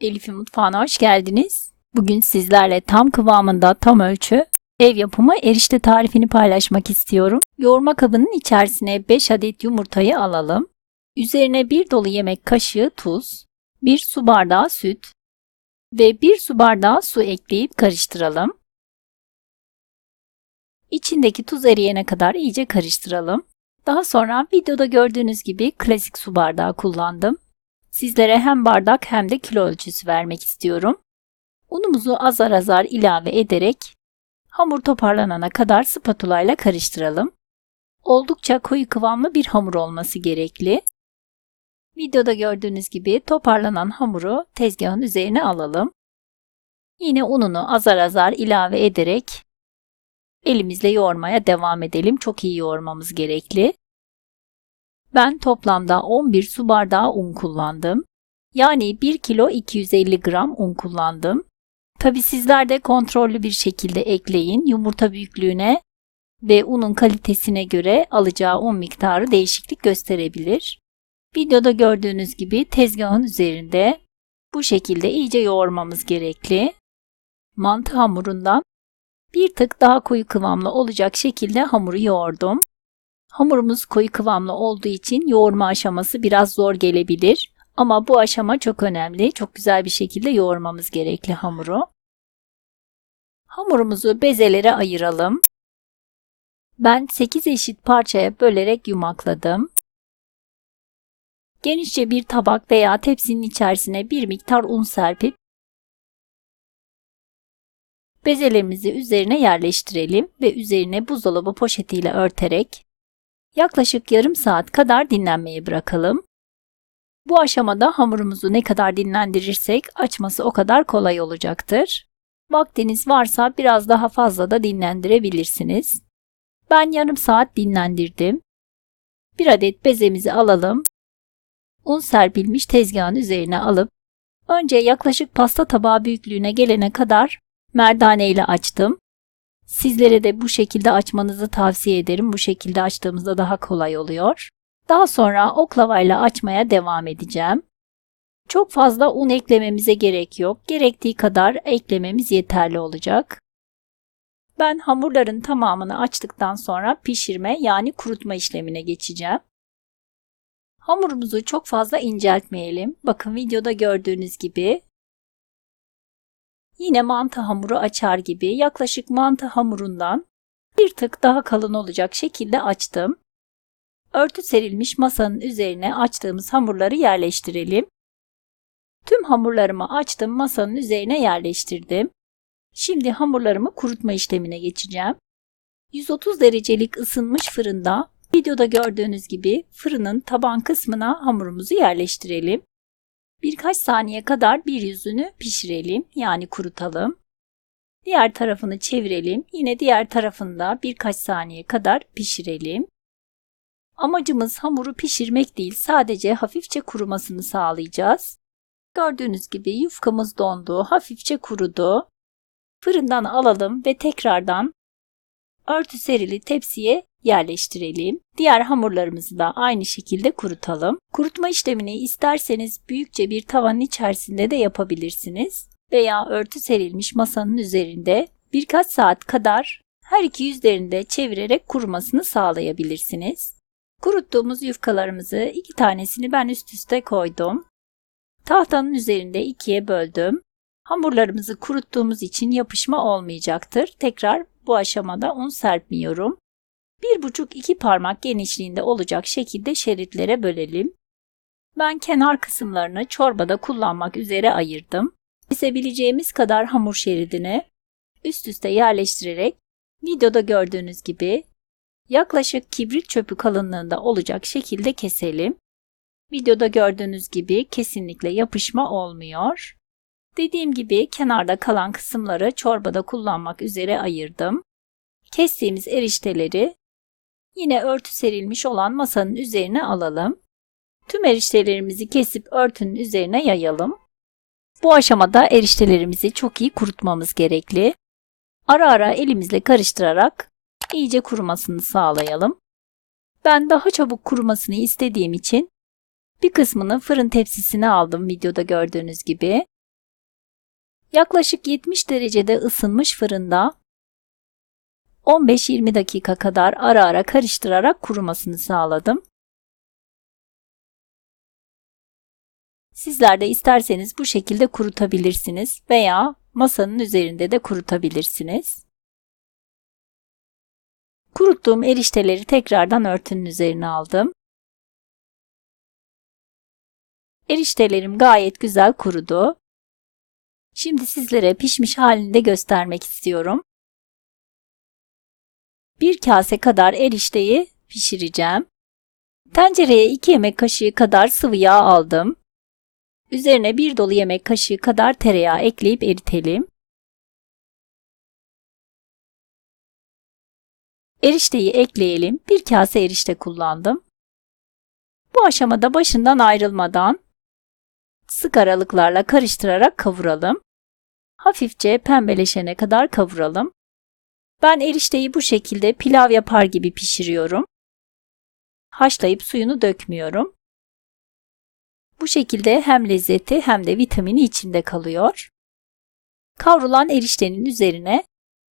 Elif'in mutfağına hoş geldiniz. Bugün sizlerle tam kıvamında tam ölçü ev yapımı erişte tarifini paylaşmak istiyorum. Yoğurma kabının içerisine 5 adet yumurtayı alalım. Üzerine 1 dolu yemek kaşığı tuz, 1 su bardağı süt ve 1 su bardağı su ekleyip karıştıralım. İçindeki tuz eriyene kadar iyice karıştıralım. Daha sonra videoda gördüğünüz gibi klasik su bardağı kullandım. Sizlere hem bardak hem de kilo ölçüsü vermek istiyorum. Unumuzu azar azar ilave ederek hamur toparlanana kadar spatula ile karıştıralım. Oldukça koyu kıvamlı bir hamur olması gerekli. Videoda gördüğünüz gibi toparlanan hamuru tezgahın üzerine alalım. Yine ununu azar azar ilave ederek elimizle yoğurmaya devam edelim. Çok iyi yoğurmamız gerekli. Ben toplamda 11 su bardağı un kullandım. Yani 1 kilo 250 gram un kullandım. Tabi sizler de kontrollü bir şekilde ekleyin. Yumurta büyüklüğüne ve unun kalitesine göre alacağı un miktarı değişiklik gösterebilir. Videoda gördüğünüz gibi tezgahın üzerinde bu şekilde iyice yoğurmamız gerekli. Mantı hamurundan bir tık daha koyu kıvamlı olacak şekilde hamuru yoğurdum. Hamurumuz koyu kıvamlı olduğu için yoğurma aşaması biraz zor gelebilir. Ama bu aşama çok önemli. Çok güzel bir şekilde yoğurmamız gerekli hamuru. Hamurumuzu bezelere ayıralım. Ben 8 eşit parçaya bölerek yumakladım. Genişçe bir tabak veya tepsinin içerisine bir miktar un serpip bezelerimizi üzerine yerleştirelim ve üzerine buzdolabı poşetiyle örterek yaklaşık yarım saat kadar dinlenmeye bırakalım. Bu aşamada hamurumuzu ne kadar dinlendirirsek açması o kadar kolay olacaktır. Vaktiniz varsa biraz daha fazla da dinlendirebilirsiniz. Ben yarım saat dinlendirdim. Bir adet bezemizi alalım. Un serpilmiş tezgahın üzerine alıp önce yaklaşık pasta tabağı büyüklüğüne gelene kadar merdane ile açtım. Sizlere de bu şekilde açmanızı tavsiye ederim. Bu şekilde açtığımızda daha kolay oluyor. Daha sonra oklavayla açmaya devam edeceğim. Çok fazla un eklememize gerek yok. Gerektiği kadar eklememiz yeterli olacak. Ben hamurların tamamını açtıktan sonra pişirme yani kurutma işlemine geçeceğim. Hamurumuzu çok fazla inceltmeyelim. Bakın videoda gördüğünüz gibi Yine mantı hamuru açar gibi yaklaşık mantı hamurundan bir tık daha kalın olacak şekilde açtım. Örtü serilmiş masanın üzerine açtığımız hamurları yerleştirelim. Tüm hamurlarımı açtım masanın üzerine yerleştirdim. Şimdi hamurlarımı kurutma işlemine geçeceğim. 130 derecelik ısınmış fırında videoda gördüğünüz gibi fırının taban kısmına hamurumuzu yerleştirelim. Birkaç saniye kadar bir yüzünü pişirelim yani kurutalım. Diğer tarafını çevirelim. Yine diğer tarafında birkaç saniye kadar pişirelim. Amacımız hamuru pişirmek değil, sadece hafifçe kurumasını sağlayacağız. Gördüğünüz gibi yufkamız dondu, hafifçe kurudu. Fırından alalım ve tekrardan örtü serili tepsiye yerleştirelim. Diğer hamurlarımızı da aynı şekilde kurutalım. Kurutma işlemini isterseniz büyükçe bir tavanın içerisinde de yapabilirsiniz veya örtü serilmiş masanın üzerinde birkaç saat kadar her iki yüzlerinde çevirerek kurumasını sağlayabilirsiniz. Kuruttuğumuz yufkalarımızı iki tanesini ben üst üste koydum. Tahtanın üzerinde ikiye böldüm. Hamurlarımızı kuruttuğumuz için yapışma olmayacaktır. Tekrar bu aşamada un serpmiyorum. 1,5-2 parmak genişliğinde olacak şekilde şeritlere bölelim. Ben kenar kısımlarını çorbada kullanmak üzere ayırdım. Kesebileceğimiz kadar hamur şeridini üst üste yerleştirerek videoda gördüğünüz gibi yaklaşık kibrit çöpü kalınlığında olacak şekilde keselim. Videoda gördüğünüz gibi kesinlikle yapışma olmuyor. Dediğim gibi kenarda kalan kısımları çorbada kullanmak üzere ayırdım. Kestiğimiz erişteleri Yine örtü serilmiş olan masanın üzerine alalım. Tüm eriştelerimizi kesip örtünün üzerine yayalım. Bu aşamada eriştelerimizi çok iyi kurutmamız gerekli. Ara ara elimizle karıştırarak iyice kurumasını sağlayalım. Ben daha çabuk kurumasını istediğim için bir kısmını fırın tepsisine aldım videoda gördüğünüz gibi. Yaklaşık 70 derecede ısınmış fırında 15-20 dakika kadar ara ara karıştırarak kurumasını sağladım. Sizler de isterseniz bu şekilde kurutabilirsiniz veya masanın üzerinde de kurutabilirsiniz. Kuruttuğum erişteleri tekrardan örtünün üzerine aldım. Eriştelerim gayet güzel kurudu. Şimdi sizlere pişmiş halini de göstermek istiyorum. Bir kase kadar erişteyi pişireceğim. Tencereye 2 yemek kaşığı kadar sıvı yağ aldım. Üzerine bir dolu yemek kaşığı kadar tereyağı ekleyip eritelim. Erişteyi ekleyelim. Bir kase erişte kullandım. Bu aşamada başından ayrılmadan sık aralıklarla karıştırarak kavuralım. Hafifçe pembeleşene kadar kavuralım. Ben erişteyi bu şekilde pilav yapar gibi pişiriyorum. Haşlayıp suyunu dökmüyorum. Bu şekilde hem lezzeti hem de vitamini içinde kalıyor. Kavrulan eriştenin üzerine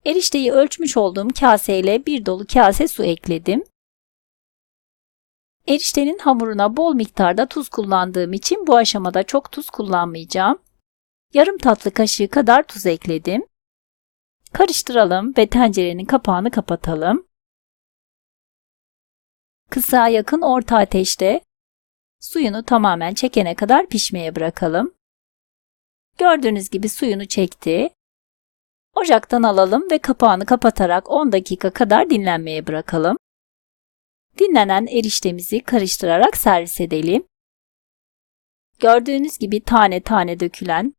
erişteyi ölçmüş olduğum kaseyle bir dolu kase su ekledim. Eriştenin hamuruna bol miktarda tuz kullandığım için bu aşamada çok tuz kullanmayacağım. Yarım tatlı kaşığı kadar tuz ekledim. Karıştıralım ve tencerenin kapağını kapatalım. Kısa yakın orta ateşte suyunu tamamen çekene kadar pişmeye bırakalım. Gördüğünüz gibi suyunu çekti. Ocaktan alalım ve kapağını kapatarak 10 dakika kadar dinlenmeye bırakalım. Dinlenen eriştemizi karıştırarak servis edelim. Gördüğünüz gibi tane tane dökülen,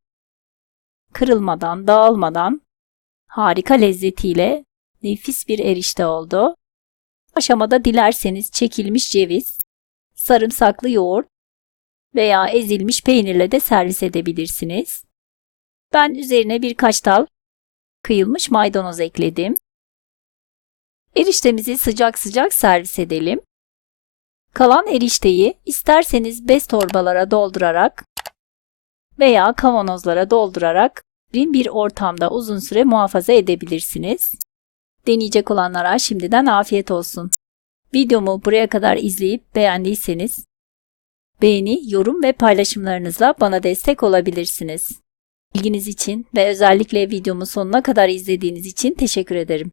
kırılmadan, dağılmadan harika lezzetiyle nefis bir erişte oldu. Aşamada dilerseniz çekilmiş ceviz, sarımsaklı yoğurt veya ezilmiş peynirle de servis edebilirsiniz. Ben üzerine birkaç dal kıyılmış maydanoz ekledim. Eriştemizi sıcak sıcak servis edelim. Kalan erişteyi isterseniz bez torbalara doldurarak veya kavanozlara doldurarak bir ortamda uzun süre muhafaza edebilirsiniz. Deneyecek olanlara şimdiden afiyet olsun. Videomu buraya kadar izleyip beğendiyseniz beğeni, yorum ve paylaşımlarınızla bana destek olabilirsiniz. İlginiz için ve özellikle videomu sonuna kadar izlediğiniz için teşekkür ederim.